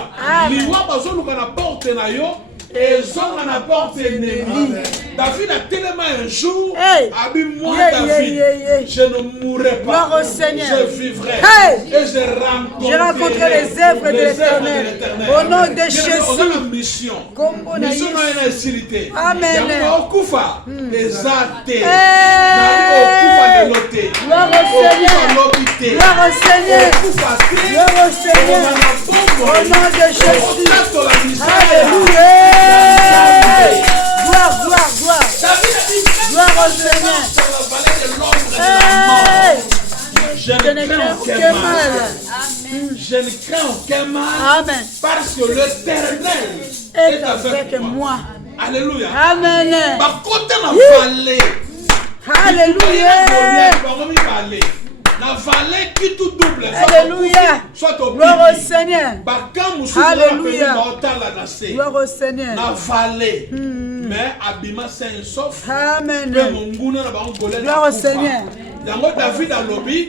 Liwa bazoluka na porte na yo ezonga na porte ennemi. David a tellement un jour abi moi David je ne mourrai pas. Gloire au Seigneur. Je vivrai et je rencontrerai les œuvres de l'Éternel. Au nom de Jésus. On a une mission. Mission na utilité. Amen. Okufa ezate. Gloire au Seigneur. Gloire au Seigneur. Gloire au Seigneur. Au nom de Jésus. Alléluia. Gloire. Gloire au Seigneur. Je ne crains aucun mal. Je ne crains aucun mal. Amen. Parce que l'Éternel est avec moi. Alléluia. Amen. Côté la vallée. Alléluia. La vallée qui tout double. Alléluia. Gloire au Seigneur. Alléluia. Gloire au Seigneur. La vallée. Mais Abima c'est sauf. Amen. Gloire au Seigneur. David a lobby.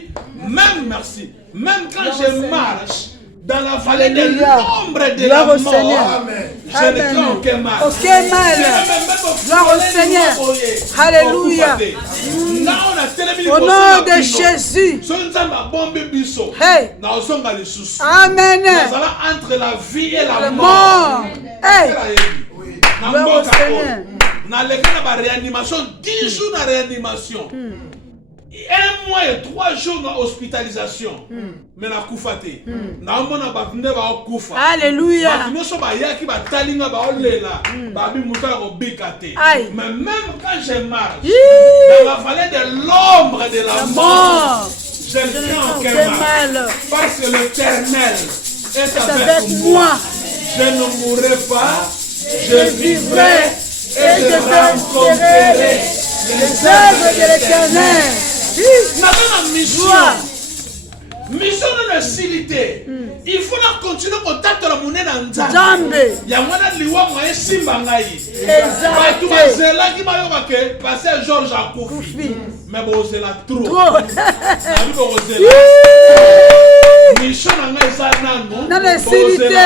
Même merci. Même quand je marche dans la vallée de l'ombre de la mort, je ne crains aucun mal. Aucun mal. Gloire au Seigneur. Alléluia. Au nom de Jésus. Hey. Amen. Entre la vie et la mort. Hey. Gloire au Seigneur. Dans le cas de la réanimation, 10 jours de réanimation. 1 mois et 3 jours de hospitalisation. Mais la koufate. Alléluia. Mais même quand je marche dans la vallée de l'ombre de la mort, je ne crains aucun mal. Parce que l'Éternel est avec moi. Je ne mourrai pas, je vivrai et je rencontrerai Les œuvres de l'Éternel. Maintenant, mission. Mission de la silité. Il faut continuer à contacter la monnaie dans le Nzambe. Il y a un liwa moyen simbangai. Exact. Tu vas zela qui va y que passer Georges à Koufi. Mais bon zela trop. Trop. Mission na ngai za nano. Dans la silité.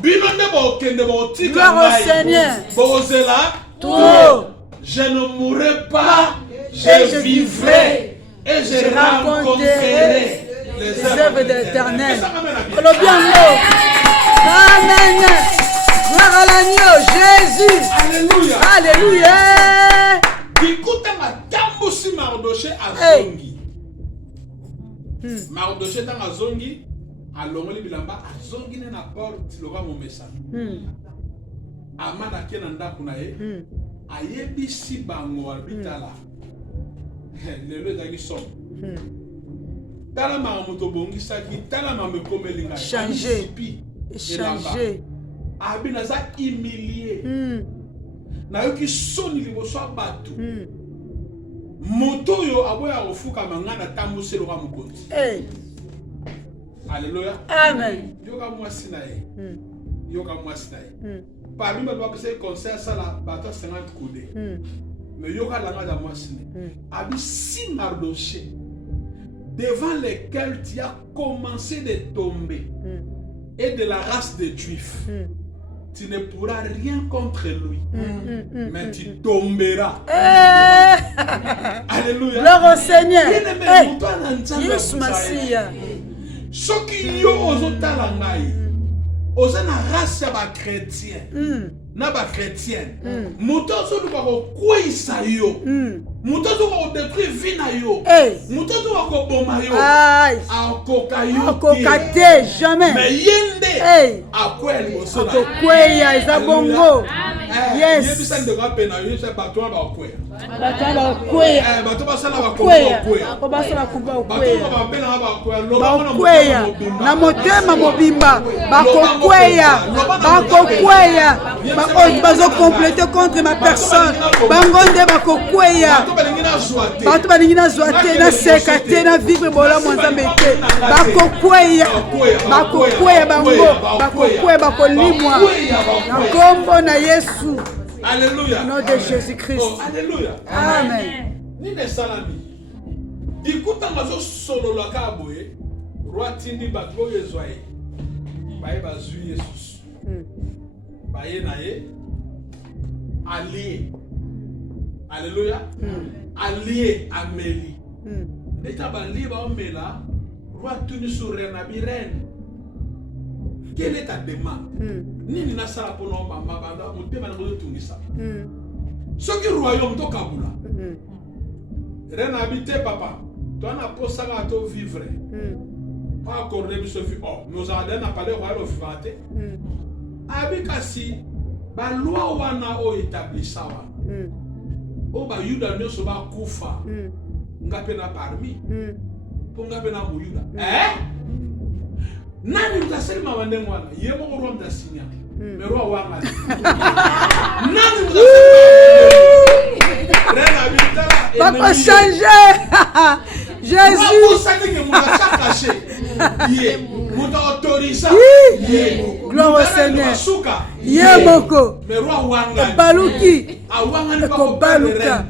Bino ne bo kende bo tika. Gloire au Seigneur. Bo zela Trop. Je ne mourrai pas, je vivrai. Et je rencontrerai les œuvres de l'Éternel. Amen. Gloire à l'agneau, Jésus. Alléluia. Alléluia. Écoute ma tambo si Mardoché a zongi. Mardoché dans a zongi, a longoli bilamba a zongi na porte le roi mon message. Amana kenanda kunae. Ayebi si bango albitala. Lelo ezaki somme. Tala mamuto bongisaki, tala mamekomelinga. Changer. Abi naza humilié. Nayoki soni liboso bato. Moto yo aboya ofuka mangana tambuse lo kamukonzi. Alléluia. Amen. Yoka mwasi na ye. Yoka mwasi na ye. Parmi bato bakose concert sala bato 50 coude. Mais yoka langa da mwasi ne. Abi si Mardoché devant lesquels tu as commencé de tomber et de la race des Juifs. Tu ne pourras rien contre lui, mais tu tomberas. Alléluia. Gloire au Seigneur. Yes, Massia. Ce qui y a aux autres langues, aux race chrétien, na ba chrétienne. Moto so ba ko kwisa yo. Moto so ko détruire vie na yo. Moto so ko boma yo. Akoka yo. Akoka te jamais. Mais yende. Akweli o so na. Akweya ezabongo. Yes. Yebi sa ndeka pena yo se bato ba kweya. Bato ba kweya. Bato ba sala ba kweya. Ako ba sala kumba Bato kweya. ba pena ba kweya. Ba kweya. Na motema mobimba. Bakokweya. Bakokweya. Bazo compléter contre ma personne. Bangonde bakokweya. Bato balingi na zoate na seka te na vivre bola mwanzambe te. Bakokweya. Bakokweya bango. Bakokweya bakolimwa. Na kombo na Yesu. Alléluia. Au nom de Jésus-Christ. Oh, alléluia. Amen. Nine salami. Dikuta mazo solo la kaboye. Roi tindi batlo yezwaye. Baye bazu Yesus. Baye naye. Allié. Alléluia. Allié ameli. Neta bali ba omela. Roi tuni sur renabi reine. Quelle est ta demande? Nini na sala pour no mama banda mutema na ngoto tungisa. Soki royaume to kabula. Reine habité papa. Toi na posa ga to vivre. Pas accorder biso vie. Oh, nous avons parlé royaume vivante. Abi kasi ba loi wana o établissa wa. O ba yuda nyoso ba kufa. Ngape na parmi. Pour ngape na muyuda. Nani mtasema wande mwana yemo ko rom da sinya me ro wanga nani mtasema rena bitala Papa changer Jésus vous savez que mon achat caché yé mon autorisa yé gloire au Seigneur yé moko me ro wanga baluki awanga ni ko baluka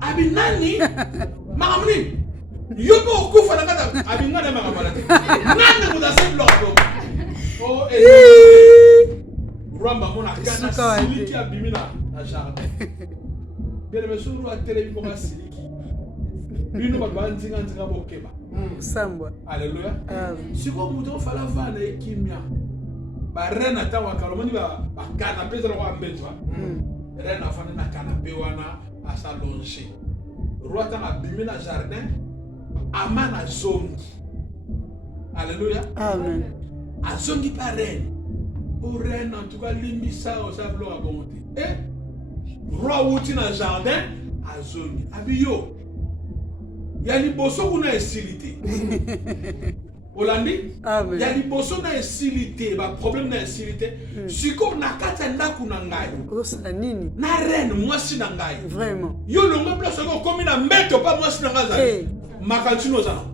abi nani makamni yobo kufa na kata abingana makamala nani mudaseblo oh ramba mona kana siliki abimina na jardin bele mesuru a telebi ko siliki bino ba nzinga nzinga bokeba sambwa alléluia siko muto fala vana ekimia ba rena tawa kalomani ba kana pesa ko ambezwa rena fana na kana pe wana asalonge roi ta abimina jardin amana zongi. Alléluia. Amen. A zongi par reine. Au reine, en tout cas, l'imisa au sablo à bonté. Roi outi na jardin, a zongi. Abiyo. Yani boso kuna esilité. Olandi, Amen. il y a des personnes qui ont facilité, des problèmes de facilité. Si on a quatre ndaku nangai, na reine moi si nangai. Vraiment. Yo le monde place encore comme une mètre pas moi si nangai. Makantino za.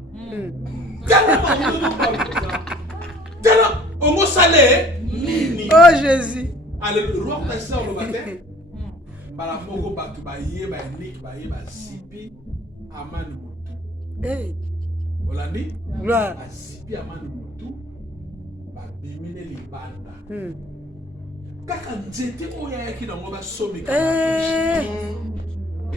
Tellement on go salé nini. Oh Jésus. Allez le roi de ça le matin. Bala moko batu ba yé ba nik ba yé ba sipi amani mutu. Hey. Olandi. Gloire. Sipi amani mutu. Ba bimine libanda. Kaka nzete oya yaki na ngoba somi ka.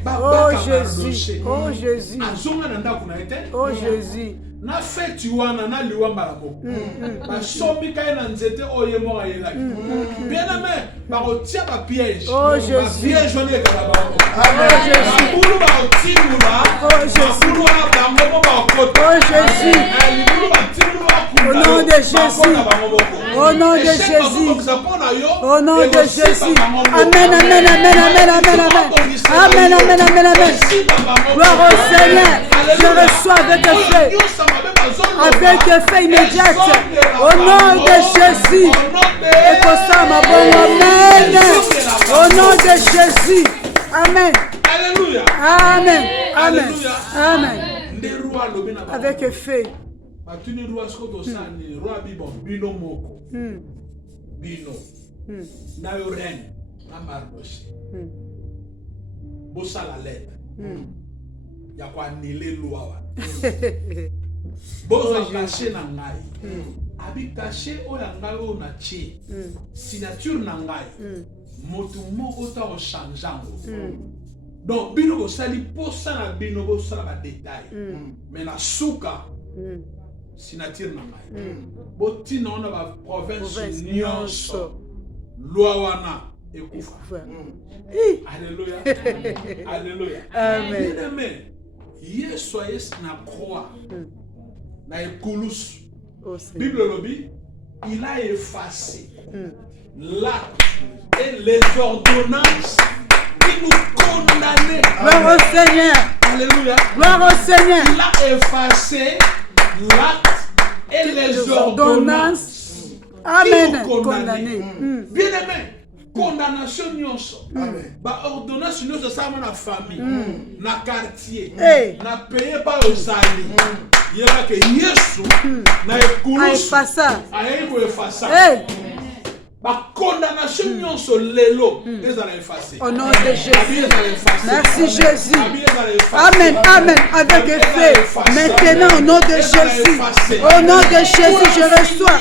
Oh Jésus. Oh Jésus. Azonga na ndako na ete. Oh Jésus. Na feti wana na liwamba la moko. Ba somi ka na nzete oye mo ga yela. Bien aimé, ba rotia ba piège. Oh Jésus. Ba piège on est là ba. Oh Jésus. Bulu ba timula. Oh Jésus. Bulu ba ngomo ba koto. Oh Jésus. Bulu ba timula. Au nom de Jésus. Au nom de Jésus. Au nom de Jésus. Amen, amen, amen, amen, amen, amen. Amen, amen, amen, amen. Gloire au Seigneur. Je reçois avec effet. Avec effet immédiat. Au nom de Jésus. Et pour ça, ma bonne. Amen. Au nom de Jésus. Amen. Alléluia. Amen. Amen. Amen. Avec effet. Batuni roi skoto sani roi bibo bino moko bino na yo reine na Mardoché bosa la lettre ya kwa nile loi wa bosa caché na ngai abi caché o ya ngai o na chi signature na ngai motu moko ta o changeango donc bino ko sali posa na bino ko sala ba détail mais na suka signature na ngai botina ona ba province nyonso loi wana ekufa. Alléluia. Alléluia. Amen. Amen. Yesu est na croix na ekulus. Bible lobi il a effacé l'acte et les ordonnances qui nous condamnaient. Gloire au Seigneur. Alléluia. Gloire au Seigneur. Il a effacé l'acte et les ordonnances. Amen. Qui nous Condamné. Bien aimé. Condamnation nyonso. Ba ordonnance nyonso ça na famille, na quartier, na payer pas aux alliés. Il y a que Yesu na ekulus. Aïe ko efasa. La condamnation nyonso lelo ezala effacé. Au nom de Jésus. Merci Jésus. Amen, amen. Avec effet. Maintenant au nom de Jésus. Au nom de Jésus je reçois.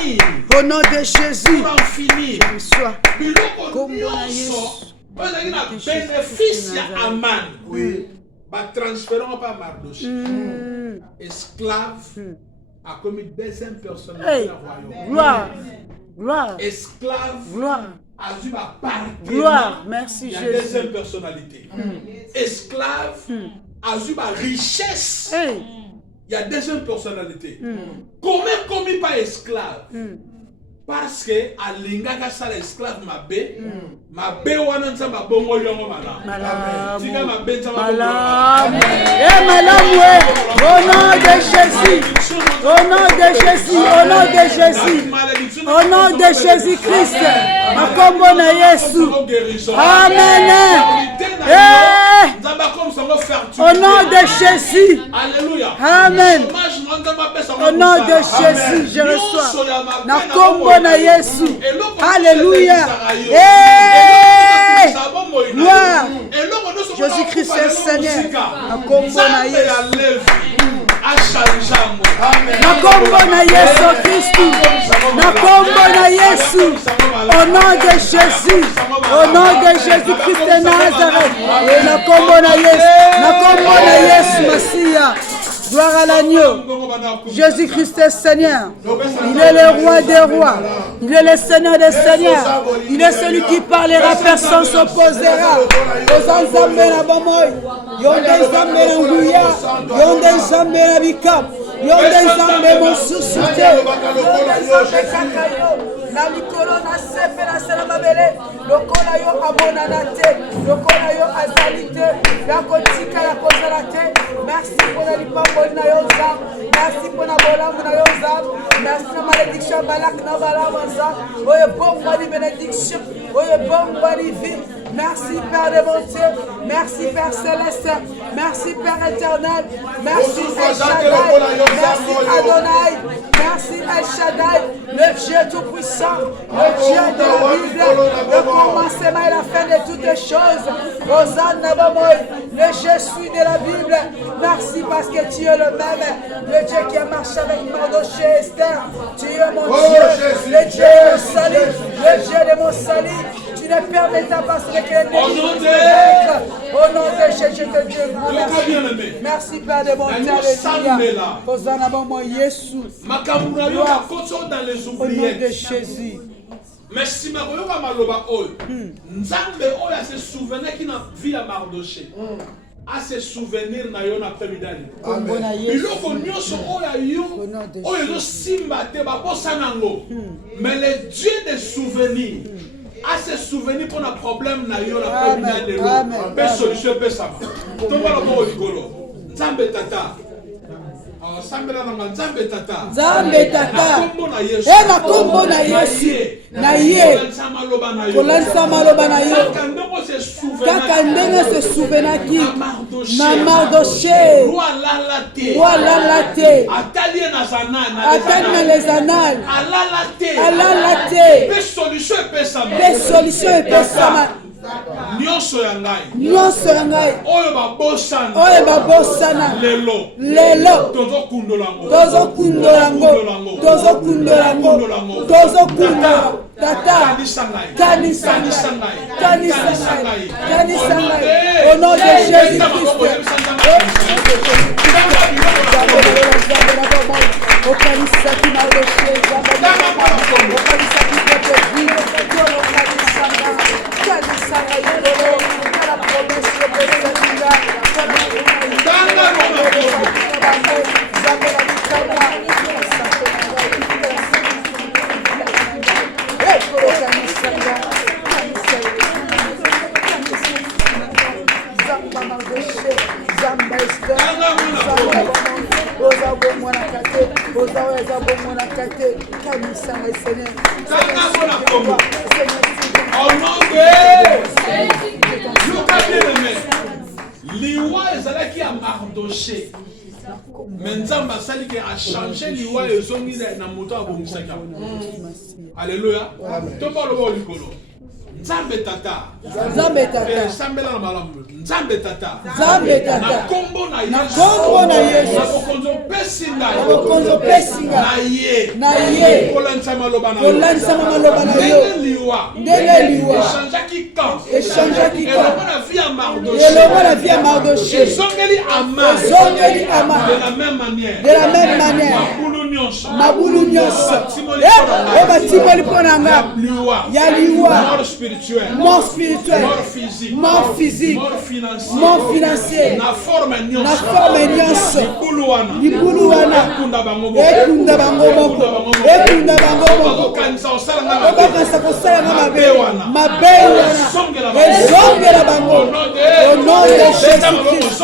Au nom de Jésus. Je reçois. Comme bénéfice à Aman. Oui. Ba transférons pas Mardoché. Esclave a commis deuxième personne dans le royaume. Gloire. Gloire. Esclave. Gloire. Azuba par gloire. Merci Jésus. Il y a deuxième personnalité. Esclave. Azuba richesse. Il y a deuxième personnalité. Comment commis pas esclave? Parce que alingaka sala esclave mabe wana nzamba bongo yongo malamu. Tika mabe nzamba malamu. Au nom de Jésus. Au nom de Jésus. Au nom de Jésus. Au nom de Jésus Christ. Makombo na Yesu. Amen. Au nom de Jésus. Alléluia. Amen. Au nom de Jésus, je reçois. Nakombo na Yesu. Alléluia. Gloire. Jésus-Christ est Seigneur. Nakombo na Yesu. Nakombo na Yesu Christ. Nakombo na Yesu. Au nom de Jésus. Au nom de Jésus-Christ de Nazareth. Et nakombo na Yesu. Nakombo na Yesu Messia. Gloire à l'agneau. Jésus-Christ est Seigneur. Il est le roi des rois. Il est le Seigneur des seigneurs. Il est celui qui parlera, personne s'opposera. Ozanzambe na bamoy. Yonde zambe na nguya. Yonde zambe na bikap. Yonde zambe mosusute. na likolo na sepe na sala mabele lokola yo abonana te lokola yo azali te yakotika ya kozala te. Merci pour la lipamboli na yo nzambe, merci pour na bolamu na yo nzambe, merci na malédiction balak na balamu nzambe oyo bongwani bénédiction oyo bongwani vie. Merci Père de bonté, merci Père céleste, merci Père éternel, merci El Shaddai, merci Adonai, merci El Shaddai, le Dieu tout-puissant, le Dieu de la Bible, le commencement et la fin de toutes les choses. Hosanna Nabamoy, le Je suis de la Bible. Merci parce que tu es le même, le Dieu qui a marché avec Mardoché et Esther. Tu es mon Dieu, le Dieu de mon salut, le Dieu de mon salut. Tu ne permettras pas ce que l'ennemi puisse vaincre. Au nom de Jésus, je te dis grand merci. Merci Père de bonté, alléluia. Hosanna Nabamoy, Jésus. Dans les Au nom oubliettes. de Jésus. Merci makoyoka maloba oyo. Nzambe oyo a se souvenir qui na vie ya Mardoché. A se souvenir na yo na pemidani. Biloko nyonso oyo yo oyo zo simba te ba bosanango. Mais le Dieu des souvenirs a se souvenir pour un problème na yo na pemidani. Pe solution pe sama. Tonga lo mo likolo. Nzambe tata. Nzambe tata. Nzambe tata. Na kombo na Yesu. Na ye. Kolansa maloba na yo. Kaka ndenge se souvenaki na Mardoché. Roi lala te. Atali na les annales. Alala te. Pe solution epesama. Nyonso ya ngai oyo babosana lelo tozokunda tata kanisa ngai au nom de Jésus-Christ. Liwa ezalaki ya Mardoché. Mais Nzamba sali que a changé liwa ezongi na moto abomisaki. Alléluia. Tomba lo likolo. Nzambe tata. Sambela na malamu. Nzambe tata. Na kombo na Yesu. Na bokonzo pesinga. Na ye. Kolansa maloba na yo. Ndenge liwa. Echangeaki quand. Elongo na vie ya Mardoché. Ezongeli ama. De la même manière. Mabulu nyonso. Batimoli mpona nga. Ya liwa. Mort spirituel, mort physique, mort financier, na forme nyonso, libulu wana, ekunda bango moko, obakanisa kosala nga mabe wana, ezongela bango, au nom de Jésus-Christ.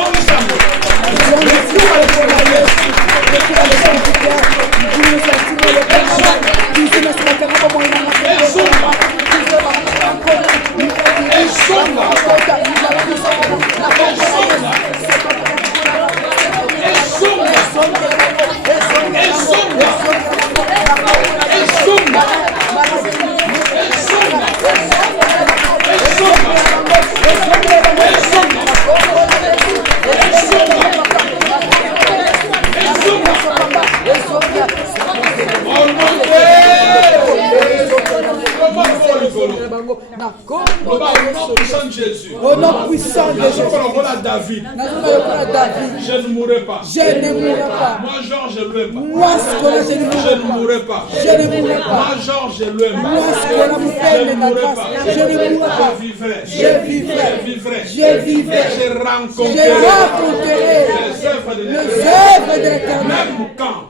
yango na kombo Loba, na au nom Yesu. puissant de Jésus. Au nom puissant de Jésus. Nazokola David. Nazoba lokola David. Je ne mourrai pas. Je ne mourrai pas. Moi, Georges, je l'aime pas. Moi, Scola, je ne Je ne mourrai mourrai pas. pas. Je ne mourrai pas. Moi, Georges, je l'aime pas. Moi, Scola, mon Je père, ne de la mourrai grâce. pas. Je ne mourrai pas. Je vivrai. Je vivrai. Je vivrai. Je vivrai. Je Je rencontrerai rencontrerai les œuvres de les l'Éternel. œuvres de l'Éternel.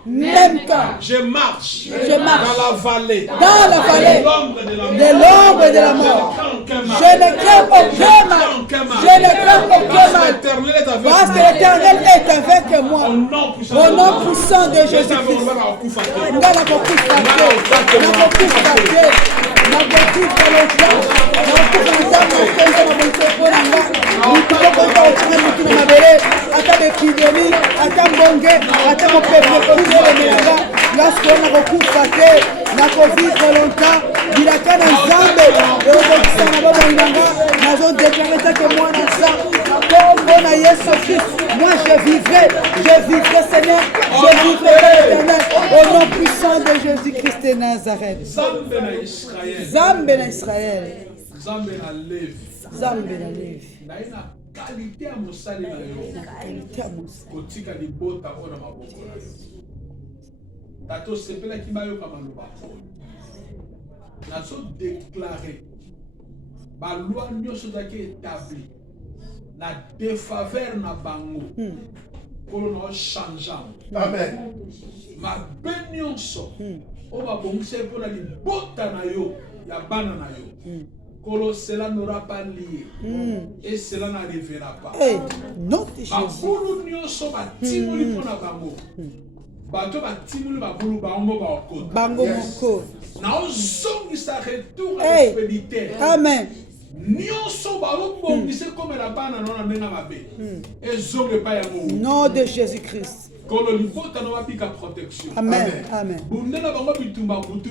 Même quand Je marche dans la vallée dans la vallée de l'ombre de la mort, je ne crains aucun mal. Je ne crains aucun mal. Parce que l'Éternel est avec moi. Au nom Au nom puissant de Jésus-Christ. Nga na kokufa te. Na kokufa te. Na kokufa longtemps. Na kokufa longtemps makonza mabonso mpona nga. Likuta konza otinga mutu na mabele. Ata bepidemi, ata mbonge, ata mopepe kotu elemelanga. Nga sikoyo na kokufa te. Na kovivre longtemps. Bilaka na Nzambe. Eokokisa na babonganga. Nazodeklare take mwana sa. Kombo na Yesu Christ. Moi je vivrai Seigneur, je vivrai l'éternel au nom puissant de Jésus-Christ de Nazareth. Zambe na Israël. Zambe na Israël. Zambe na Lévi. Zambe na Lévi. Na ina qualité ya mosali na yo. Qualité ya mosali. Kotika libota mpona maboko na yo. Tato sepelaki bayoka maloba oyo. Nazodeklare balwa nyonso ezalaki établi na défaveur na bango. Kolo na ochange. Amen. Mabe nyonso oyo babongisa mpona libota na yo ya bana na yo. Kolo cela n'aura pas lié. Et cela n'arrivera pas. Nom de Jésus. Babulu nyonso batimoli mpona bango. Bato batimoli babulu bango bakota. Bango moko. Na ozongisa retour à l'expéditeur. Amen. Nyonso babongisa komela bana na ndenge mabe. Ezonge pa yango. Nom de Jésus-Christ. Kolo libota no babika protection. Amen. Amen. Bundela bango bitumba butu.